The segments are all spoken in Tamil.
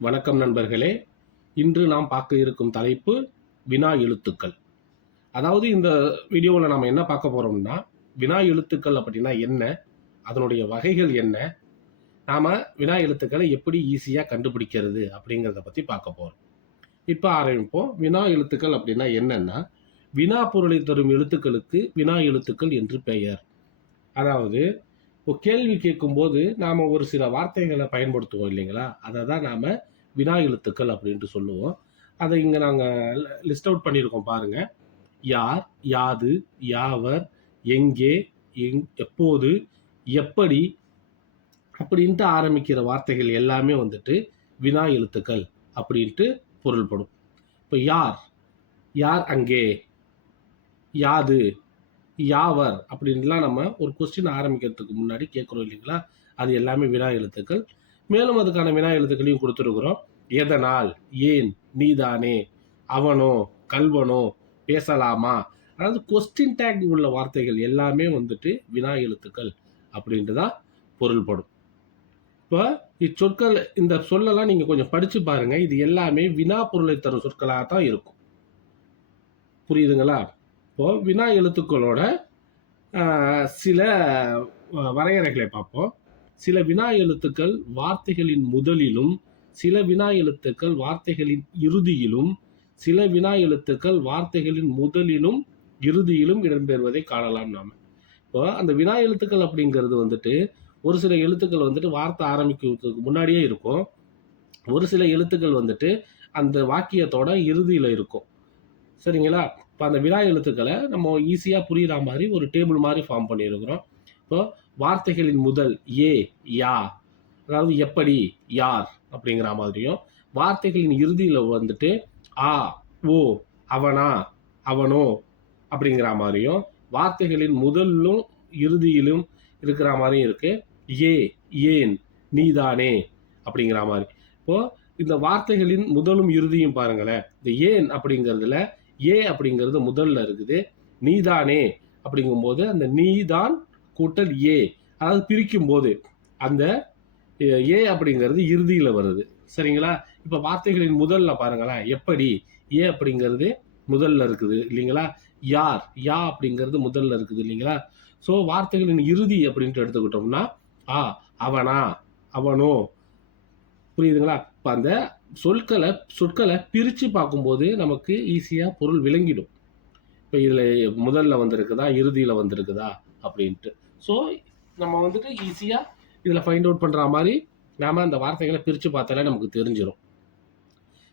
வணக்கம் நண்பர்களே. இன்று நாம் பார்க்க இருக்கும் தலைப்பு வினா எழுத்துக்கள். அதாவது இந்த வீடியோவில் நாம் என்ன பார்க்க போகிறோம்னா வினா எழுத்துக்கள் அப்படின்னா என்ன அதனுடைய வகைகள் என்ன நாம் வினா எழுத்துக்களை எப்படி ஈஸியாக கண்டுபிடிக்கிறது அப்படிங்கிறத பற்றி பார்க்க போகிறோம் இப்போ ஆரம்பிப்போம். வினா எழுத்துக்கள் அப்படின்னா என்னென்னா வினா பொருளை தரும் எழுத்துக்களுக்கு வினா எழுத்துக்கள் என்று பெயர். அதாவது இப்போ கேள்வி கேட்கும்போது நாம் ஒரு சில வார்த்தைகளை பயன்படுத்துவோம் இல்லைங்களா? அதை தான் நாம் வினா எழுத்துக்கள் அப்படின்ட்டு சொல்லுவோம். அதை இங்கே நாங்கள் லிஸ்ட் அவுட் பண்ணியிருக்கோம் பாருங்கள் யார் யாது யாவர் எங்கே எங் எப்போது எப்படி அப்படின்ட்டு ஆரம்பிக்கிற வார்த்தைகள் எல்லாமே வந்துட்டு வினா எழுத்துக்கள் அப்படின்ட்டு பொருள்படும் இப்போ யார் யார் அங்கே யாது யாவர் அப்படின்லாம் நம்ம ஒரு கொஸ்டின் ஆரம்பிக்கிறதுக்கு முன்னாடி கேட்குறோம் இல்லைங்களா? அது எல்லாமே வினா எழுத்துக்கள். மேலும் அதுக்கான வினா எழுத்துக்களையும் கொடுத்துருக்குறோம். எதனால்? ஏன் நீதானே? அவனோ கல்வனோ பேசலாமா? அதாவது கொஸ்டின் டேக் உள்ள வார்த்தைகள் எல்லாமே வந்துட்டு வினா எழுத்துக்கள் அப்படின்ட்டு தான் பொருள்படும். இப்போ இச்சொற்கள் இந்த சொல்லலாம் நீங்கள் கொஞ்சம் படித்து பாருங்கள் இது எல்லாமே வினா பொருளை தரும் சொற்களாக தான் இருக்கும். புரியுதுங்களா? இப்போது வினா எழுத்துக்களோட சில வரையறைகளை பார்ப்போம். சில வினா எழுத்துக்கள் வார்த்தைகளின் முதலிலும் சில வினா எழுத்துக்கள் வார்த்தைகளின் இறுதியிலும் சில வினா எழுத்துக்கள் வார்த்தைகளின் முதலிலும் இறுதியிலும் இடம்பெறுவதை காணலாம் நாம. இப்போ அந்த வினா எழுத்துக்கள் அப்படிங்கிறது வந்துட்டு ஒரு சில எழுத்துக்கள் வந்துட்டு வார்த்தை ஆரம்பிக்கிறதுக்கு முன்னாடியே இருக்கும். ஒரு சில எழுத்துக்கள் வந்துட்டு அந்த வாக்கியத்தோட இறுதியில் இருக்கும். சரிங்களா? இப்போ அந்த வினா எழுத்துக்களை நம்ம ஈஸியாக புரியுற மாதிரி ஒரு டேபிள் மாதிரி ஃபார்ம் பண்ணியிருக்கிறோம். இப்போ வார்த்தைகளின் முதல் ஏ யா அதாவது எப்படி யார் அப்படிங்கிற மாதிரியும் வார்த்தைகளின் இறுதியில் வந்துட்டு ஆ ஓ அவனா அவனோ அப்படிங்கிற மாதிரியும் வார்த்தைகளின் முதலும் இறுதியிலும் இருக்கிற மாதிரியும் இருக்கு. ஏ ஏன் நீதானே அப்படிங்கிற மாதிரி. இப்போ இந்த வார்த்தைகளின் முதலும் இறுதியும் பாருங்களேன். இந்த ஏன் அப்படிங்கிறதுல ஏ அப்படிங்கிறது முதல்ல இருக்குது. நீதானே அப்படிங்கும்போது அந்த நீதான் கூட்டல் ஏ. அதாவது பிரிக்கும் போது அந்த ஏ அப்படிங்கிறது இறுதியில் வருது. சரிங்களா? இப்போ வார்த்தைகளின் முதல்ல பாருங்களேன். எப்படி? ஏ அப்படிங்கிறது முதல்ல இருக்குது இல்லைங்களா? யார்? யா அப்படிங்கிறது முதல்ல இருக்குது இல்லைங்களா? ஸோ வார்த்தைகளின் இறுதி அப்படின்ட்டு எடுத்துக்கிட்டோம்னா ஆ அவனா அவனோ. புரியுதுங்களா? இப்போ அந்த சொற்களை சொற்களை பிரித்து பார்க்கும்போது நமக்கு ஈஸியாக பொருள் விளங்கிடும். இப்போ இதில் முதல்ல வந்திருக்குதா? இறுதியில் வந்திருக்குதா? அப்படின்ட்டு. ஸோ நம்ம வந்துட்டு ஈஸியாக இதில் ஃபைண்ட் அவுட் பண்ணுற மாதிரி நாம் அந்த வார்த்தைகளை பிரித்து பார்த்தாலே நமக்கு தெரிஞ்சிடும்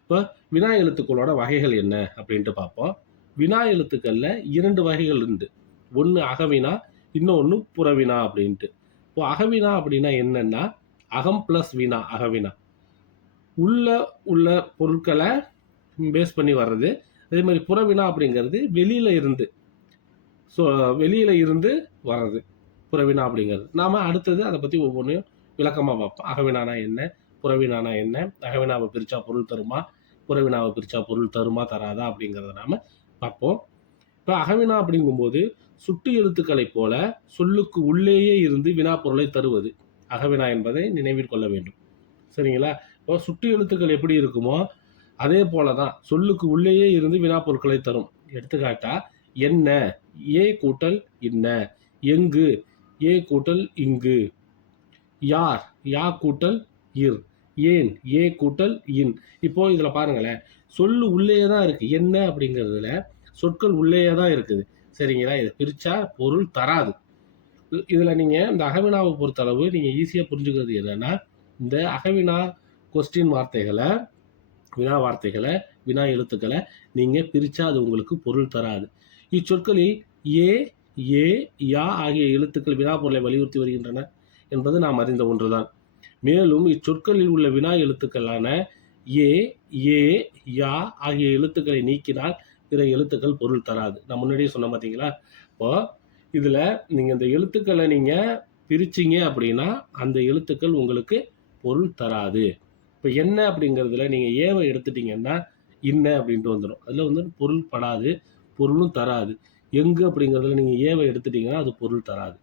இப்போ வினா எழுத்துக்களோட வகைகள் என்ன அப்படின்ட்டு பார்ப்போம். வினா எழுத்துக்களில் இரண்டு வகைகள் உண்டு. ஒன்று அகவினா இன்னொன்று புறவினா அப்படின்ட்டு. இப்போ அகவினா அப்படின்னா என்னென்னா அகம் ப்ளஸ் வினா அகவினா. உள்ள உள்ள பொருட்களை பேஸ் பண்ணி வர்றது. அதே மாதிரி புறவினா அப்படிங்கிறது வெளியில் இருந்து. ஸோ வெளியில் இருந்து வர்றது. புறவினா அப்படிங்கிறது நாம அடுத்தது அதை பத்தி ஒவ்வொன்றையும் விளக்கமா பார்ப்போம். அகவினானா என்ன? புறவினானா என்ன? அகவினாவை பிரிச்சா பொருள் தருமா? புறவினாவை பிரிச்சா பொருள் தருமா தராதா? அப்படிங்கிறத நாம பார்ப்போம். இப்போ அகவினா அப்படிங்கும்போது சுட்டு எழுத்துக்களைப் போல சொல்லுக்கு உள்ளேயே இருந்து வினா பொருளை தருவது. அகவினா என்பதை நினைவில் கொள்ள வேண்டும். சரிங்களா? இப்போ சுட்டு எழுத்துக்கள் எப்படி இருக்குமோ அதே போல தான் சொல்லுக்கு உள்ளேயே இருந்து வினா பொருட்களை தரும். எடுத்துக்காட்டா என்ன? ஏ கூட்டல் என்ன? எங்கு? ஏ கூட்டல் இங்கு. யார்? யா கூட்டல் இர். ஏன்? ஏ கூட்டல் இன். இப்போ இதில் பாருங்களேன். சொல்லு உள்ளேயே தான் இருக்குது என்ன அப்படிங்கிறதுல சொற்கள் உள்ளேயே தான் இருக்குது. சரிங்களா? இதை பிரித்தா பொருள் தராது. இதில் நீங்கள் இந்த அகவினாவை பொறுத்தளவு நீங்கள் ஈஸியாக புரிஞ்சுக்கிறது என்னென்னா இந்த அகவினா கொஸ்டின் வார்த்தைகளை வினா வார்த்தைகளை வினா எழுத்துக்களை நீங்கள் பிரித்தா அது உங்களுக்கு பொருள் தராது. இச்சொற்களில் ஏ ஏ யா ஆகிய எழுத்துக்கள் வினா பொருளை வலியுறுத்தி வருகின்றன என்பது நாம் அறிந்த ஒன்றுதான். மேலும் இச்சொற்களில் உள்ள வினா எழுத்துக்களான ஏ ஏ யா ஆகிய எழுத்துக்களை நீக்கினால் பிற எழுத்துக்கள் பொருள் தராது. நான் முன்னாடியே சொன்ன பார்த்தீங்களா இப்போ இதில் நீங்கள் இந்த எழுத்துக்களை நீங்கள் பிரிச்சீங்க அப்படின்னா அந்த எழுத்துக்கள் உங்களுக்கு பொருள் தராது. இப்போ என்ன அப்படிங்கிறதுல நீங்கள் ஏவை எடுத்துட்டீங்கன்னா இன்ன அப்படின்ட்டு வந்துடும் அதில் வந்து பொருள் படாது பொருளும் தராது. எங்கு அப்படிங்கிறதுல நீங்கள் ஏவை எடுத்துட்டீங்கன்னா அது பொருள் தராது.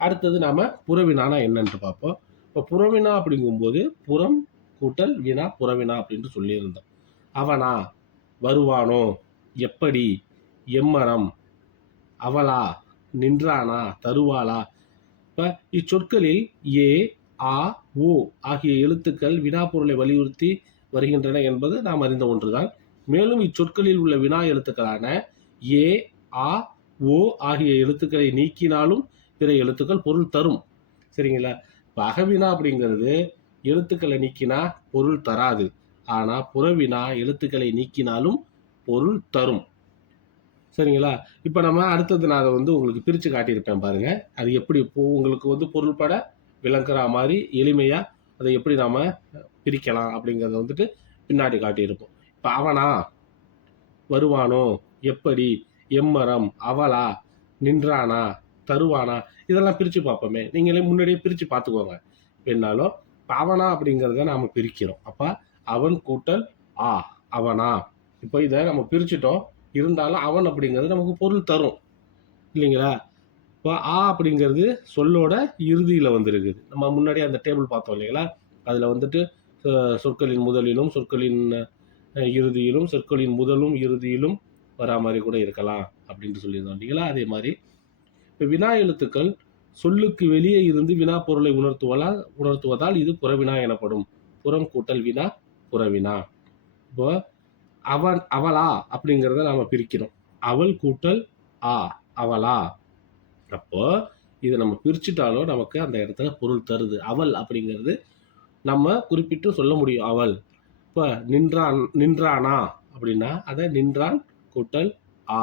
அடுத்தது நாம் புறவினானா என்னன்ட்டு பார்ப்போம். இப்போ புறவினா அப்படிங்கும்போது புறம் கூட்டல் வினா புறவினா அப்படின்ட்டு சொல்லியிருந்தோம். அவனா வருவானோ எப்படி எம்மரம் அவளா நின்றானா தருவாளா? இப்போ இச்சொற்களில் ஏ ஆ ஓ ஆகிய எழுத்துக்கள் வினா பொருளை வலியுறுத்தி வருகின்றன என்பது நாம் அறிந்த ஒன்றுதான். மேலும் இச்சொற்களில் உள்ள வினா எழுத்துக்களான ஏ ஆ ஓ ஆகிய எழுத்துக்களை நீக்கினாலும் பிற எழுத்துக்கள் பொருள் தரும். சரிங்களா? இப்போ அகவினா அப்படிங்கிறது எழுத்துக்களை நீக்கினா பொருள் தராது. ஆனால் புறவினா எழுத்துக்களை நீக்கினாலும் பொருள் தரும். சரிங்களா? இப்போ நம்ம அடுத்தது நான் அதை வந்து உங்களுக்கு பிரித்து காட்டியிருப்பேன் பாருங்கள் அது எப்படி உங்களுக்கு வந்து பொருள்பட விளங்குற மாதிரி எளிமையாக அதை எப்படி நாம் பிரிக்கலாம் அப்படிங்கிறத வந்துட்டு பின்னாடி காட்டியிருப்போம். இப்போ அவனா வருவானோ? எப்படி எம்மரம் அவளா நின்றானா தருவானா? இதெல்லாம் பிரித்து பார்ப்போமே. நீங்களே முன்னாடியே பிரித்து பார்த்துக்கோங்க. என்னாலும் இப்ப அவனா அப்படிங்கிறத நாம் பிரிக்கிறோம். அப்போ அவன் கூட்டல் ஆ அவனா. இப்போ இதை நம்ம பிரிச்சிட்டோம். இருந்தாலும் அவன் அப்படிங்கிறது நமக்கு பொருள் தரும். இல்லைங்களா? இப்போ ஆ அப்படிங்கிறது சொல்லோட இறுதியில் வந்திருக்குது. நம்ம முன்னாடி அந்த டேபிள் பார்த்தோம் இல்லைங்களா? அதில் வந்துட்டு சொற்களின் முதலிலும் சொற்களின் இறுதியிலும் சொற்களின் முதலும் இறுதியிலும் வரா மாதிரி கூட இருக்கலாம் அப்படின்ட்டு சொல்லியிருந்தோம். இல்லைங்களா? அதே மாதிரி இப்போ வினா எழுத்துக்கள் சொல்லுக்கு வெளியே இருந்து வினா பொருளை உணர்த்துவலா உணர்த்துவதால் இது புறவினா எனப்படும். புறம் கூட்டல் வினா புறவினா. இப்போ அவன் அவளா அப்படிங்கிறத நாம் பிரிக்கிறோம் அவள் கூட்டல் ஆ அவளா. அப்போ இதை நம்ம பிரிச்சுட்டாலும் நமக்கு அந்த இடத்துல பொருள் தருது. அவள் அப்படிங்கிறது நம்ம குறிப்பிட்டு சொல்ல முடியும். அவள். இப்போ நின்றான் நின்றானா அப்படின்னா அதை நின்றான் கூட்டல் ஆ.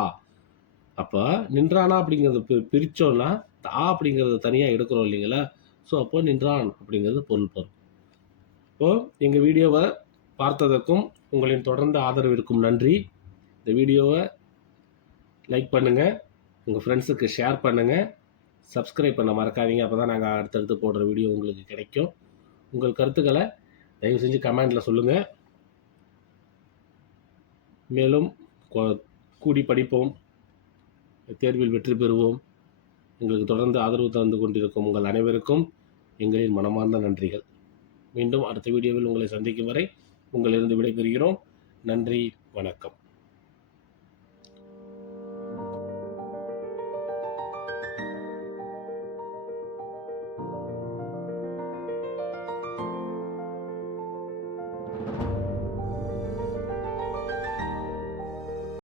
அப்போ நின்றானா அப்படிங்கிறத பி பிரித்தோன்னா ஆ அப்படிங்கிறத தனியாக எடுக்கிறோம் இல்லைங்களா? ஸோ அப்போ நின்றான் அப்படிங்கிறது பொருள் பொருள். இப்போது எங்கள் வீடியோவை பார்த்ததற்கும் உங்களின் தொடர்ந்த ஆதரவிற்கும் நன்றி. இந்த வீடியோவை லைக் பண்ணுங்கள் உங்கள் ஃப்ரெண்ட்ஸுக்கு ஷேர் பண்ணுங்கள் சப்ஸ்கிரைப் பண்ண மறக்காதீங்க அப்போ தான் நாங்கள் அடுத்தடுத்து போடுற வீடியோ உங்களுக்கு கிடைக்கும். உங்கள் கருத்துக்களை தயவு செஞ்சு கமெண்டில் சொல்லுங்கள் மேலும் கூடி படிப்போம். தேர்வில் வெற்றி பெறுவோம். எங்களுக்கு தொடர்ந்து ஆதரவு தந்து கொண்டிருக்கும் உங்கள் அனைவருக்கும் எங்களின் மனமார்ந்த நன்றிகள். மீண்டும் அடுத்த வீடியோவில் உங்களை சந்திக்கும் வரை உங்களிலிருந்து விடைபெறுகிறோம். நன்றி வணக்கம்.